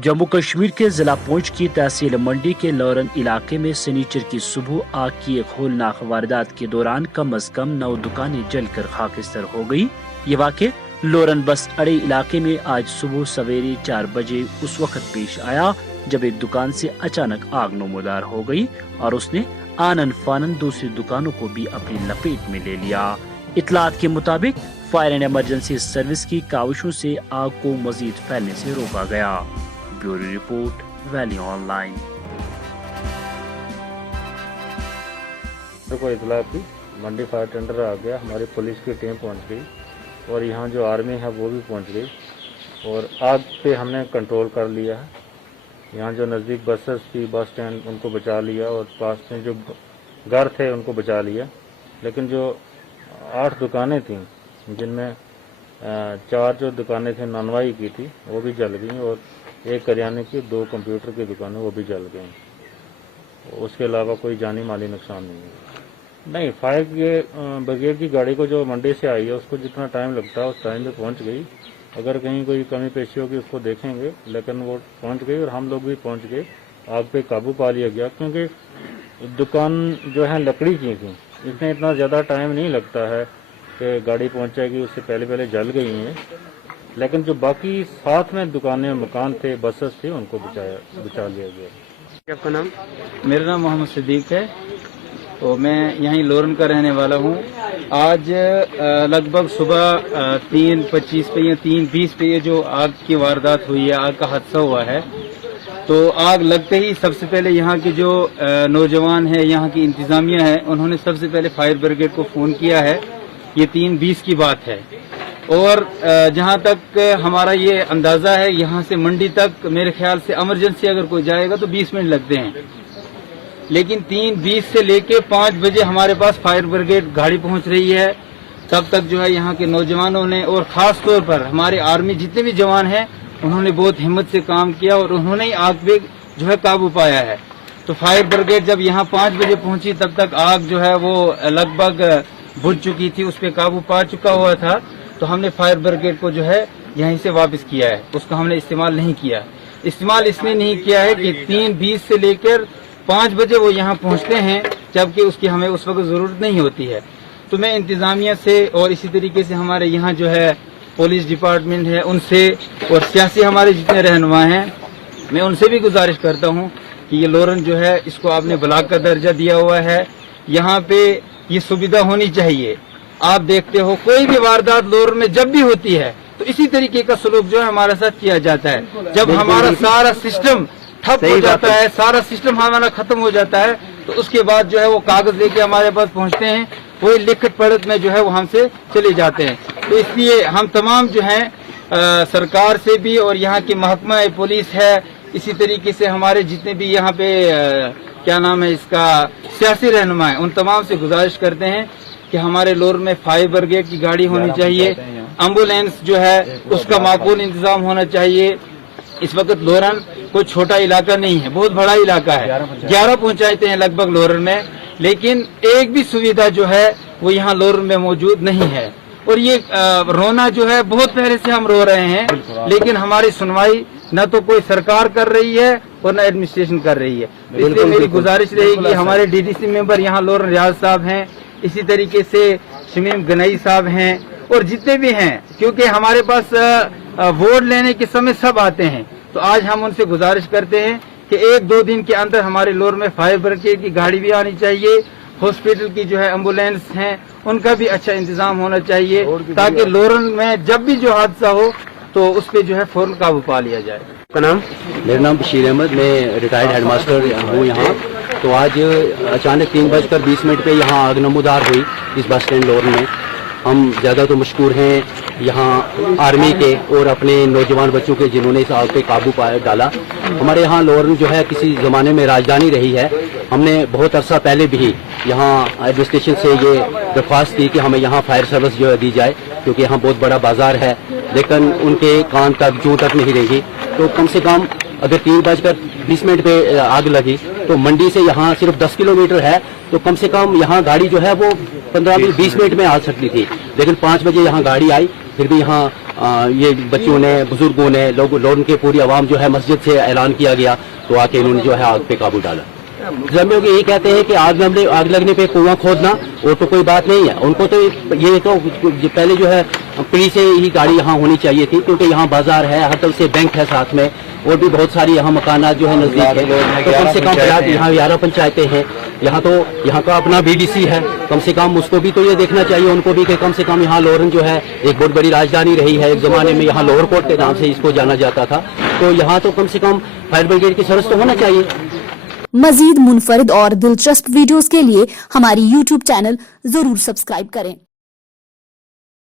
जम्मू कश्मीर के जिला पुंछ की तहसील मंडी के लोरन इलाके में शनिचर की सुबह आग की एक होलनाक वारदात के दौरान कम से कम 9 दुकानें जलकर खाकिस्तर हो गई। ये वाक़या लोरन बस अड़े इलाके में आज सुबह सवेरे 4 बजे उस वक्त पेश आया जब एक दुकान से अचानक आग नमूदार हो गई और उसने आनन फानन दूसरी दुकानों को भी अपनी लपेट में ले लिया। इतलात के मुताबिक फायर एंड इमरजेंसी सर्विस की काविशों से आग को मजीद फैलने से रोका गया। Bureau report, valley online. को इतला की मंडी फायर टेंडर आ गया, हमारी पुलिस की टीम पहुंच गई और यहाँ जो आर्मी है वो भी पहुंच गई और आग पे हमने कंट्रोल कर लिया है। यहाँ जो नज़दीक बसेस थी, बस स्टैंड, उनको बचा लिया और पास में जो घर थे उनको बचा लिया। लेकिन जो 8 दुकानें थीं जिनमें 4 जो दुकानें थी नॉनवाई की थी वो भी जल गई और एक करियाने की 2 कंप्यूटर की दुकानें वो भी जल गई। उसके अलावा कोई जानी माली नुकसान नहीं है। नहीं, फायर ब्रिगेड की गाड़ी को जो मंडी से आई है उसको जितना टाइम लगता है उस टाइम पे पहुंच गई। अगर कहीं कोई कमी पेशी होगी उसको देखेंगे, लेकिन वो पहुंच गई और हम लोग भी पहुंच गए। आग पे काबू पा लिया गया क्योंकि दुकान जो है लकड़ी की थी, इसमें इतना ज़्यादा टाइम नहीं लगता है कि गाड़ी पहुंच जाएगी, उससे पहले जल गई हैं। लेकिन जो बाकी साथ में दुकानें, मकान थे, बसेस थे, उनको बचा लिया गया। आपका नाम? मेरा नाम मोहम्मद सिद्दीक है और मैं यहीं लोरन का रहने वाला हूं। आज लगभग सुबह 3:25 पे या 3:20 पे ये जो आग की वारदात हुई है, आग का हादसा हुआ है, तो आग लगते ही सबसे पहले यहाँ के जो नौजवान है, यहाँ की इंतजामिया है, उन्होंने सबसे पहले फायर ब्रिगेड को फोन किया है। ये 3:20 की बात है और जहाँ तक हमारा ये अंदाजा है, यहाँ से मंडी तक मेरे ख्याल से इमरजेंसी अगर कोई जाएगा तो 20 मिनट लगते हैं। लेकिन 3:20 से लेके 5 बजे हमारे पास फायर ब्रिगेड गाड़ी पहुंच रही है। तब तक जो है यहाँ के नौजवानों ने और खास तौर पर हमारे आर्मी जितने भी जवान हैं उन्होंने बहुत हिम्मत से काम किया और उन्होंने ही आग पे जो है काबू पाया है। तो फायर ब्रिगेड जब यहाँ 5 बजे पहुंची तब तक आग जो है वो लगभग बुझ चुकी थी, उस पर काबू पा चुका हुआ था। तो हमने फायर ब्रिगेड को जो है यहीं से वापस किया है, उसको हमने इस्तेमाल नहीं किया। इस्तेमाल इसने नहीं किया है कि 3:20 से लेकर 5 बजे वो यहाँ पहुँचते हैं, जबकि उसकी हमें उस वक्त जरूरत नहीं होती है। तो मैं इंतजामिया से और इसी तरीके से हमारे यहाँ जो है पुलिस डिपार्टमेंट है उनसे और सियासी हमारे जितने रहनुमा हैं, मैं उनसे भी गुजारिश करता हूँ कि ये लोरन जो है इसको आपने ब्लॉक का दर्जा दिया हुआ है, यहाँ पे ये सुविधा होनी चाहिए। आप देखते हो कोई भी वारदात लोरन में जब भी होती है तो इसी तरीके का सलूक जो है हमारे साथ किया जाता है। जब हमारा सारा सिस्टम ठप हो जाता है, सारा सिस्टम हमारा खत्म हो जाता है, तो उसके बाद जो है वो कागज लेके हमारे पास पहुंचते हैं, वही लिखत पढ़त में जो है वो हमसे चले जाते हैं। तो इसलिए हम तमाम जो है सरकार से भी और यहाँ की महकमा पुलिस है, इसी तरीके से हमारे जितने भी यहाँ पे क्या नाम है इसका सियासी रहनुमा है, उन तमाम से गुजारिश करते हैं कि हमारे लोरन में फायर ब्रिगेड की गाड़ी होनी चाहिए, एम्बुलेंस जो है उसका माकूल इंतजाम होना चाहिए। इस वक्त लोरन कोई छोटा इलाका नहीं है, बहुत बड़ा इलाका है, 11 पंचायतें हैं लगभग लोरन में, लेकिन एक भी सुविधा जो है वो यहाँ लोरन में मौजूद नहीं है। और ये रोना जो है बहुत पहले से हम रो रहे हैं, लेकिन हमारी सुनवाई न तो कोई सरकार कर रही है और न एडमिनिस्ट्रेशन कर रही है। इसलिए मेरी गुजारिश रहेगी, हमारे डीडीसी मेंबर यहाँ लोरन रियाज साहब हैं, इसी तरीके से शमीम गनई साहब हैं और जितने भी हैं, क्योंकि हमारे पास वोट लेने के समय सब आते हैं, तो आज हम उनसे गुजारिश करते हैं कि 1-2 दिन के अंदर हमारे लोरन में फायर ब्रिगेड की गाड़ी भी आनी चाहिए, हॉस्पिटल की जो है एम्बुलेंस हैं उनका भी अच्छा इंतजाम होना चाहिए, ताकि लोरन में जब भी जो हादसा हो तो उस पर जो है फौरन काबू पा लिया जाए। आपका नाम? मेरा नाम बशीर अहमद, मैं रिटायर्ड हेडमास्टर हूँ यहाँ। तो आज अचानक 3:20 पे यहाँ आग नमूदार हुई इस बस स्टैंड लोरन में। हम ज़्यादा तो मशकूर हैं यहाँ आर्मी के और अपने नौजवान बच्चों के जिन्होंने इस आग पे काबू डाला। हमारे यहाँ लोरन जो है किसी ज़माने में राजधानी रही है। हमने बहुत अरसा पहले भी यहाँ एडमिनिस्ट्रेशन से ये दरख्वास्त की कि हमें यहाँ फायर सर्विस जो है दी जाए, क्योंकि यहाँ बहुत बड़ा बाजार है, लेकिन उनके कान तक जूं तक नहीं रही। तो कम से कम अगर 3:20 पे आग लगी तो मंडी से यहाँ सिर्फ 10 किलोमीटर है, तो कम से कम यहाँ गाड़ी जो है वो 15-20 मिनट में आ सकती थी। लेकिन 5 बजे यहाँ गाड़ी आई, फिर भी यहाँ ये बच्चों ने, बुजुर्गों ने, लोगों के पूरी आवाम जो है मस्जिद से ऐलान किया गया, तो आके इन्होंने जो है आग पे काबू डाला। जमीन ये कहते हैं कि आग लगने पे कुआं खोदना वो तो कोई बात नहीं है, उनको तो ये तो पहले जो है पीढ़ी से ही गाड़ी यहाँ होनी चाहिए थी, क्योंकि यहाँ बाजार है, हर तरफ से बैंक है साथ में, और भी बहुत सारी यहाँ मकानात जो है नजदीक है, तो कम से कम यहाँ 11 पंचायतें हैं, यहाँ का अपना BDC है, कम से कम उसको भी तो ये देखना चाहिए उनको भी कि कम से कम यहाँ लोरन जो है एक बहुत बड़ी राजधानी रही है, एक जमाने में यहाँ लोअर कोर्ट के नाम से इसको जाना जाता था, तो यहाँ तो कम से कम फायर ब्रिगेड की सर्विस तो होना चाहिए। मजीद मुनफरिद और दिलचस्प वीडियोस के लिए हमारी YouTube चैनल जरूर सब्सक्राइब करें।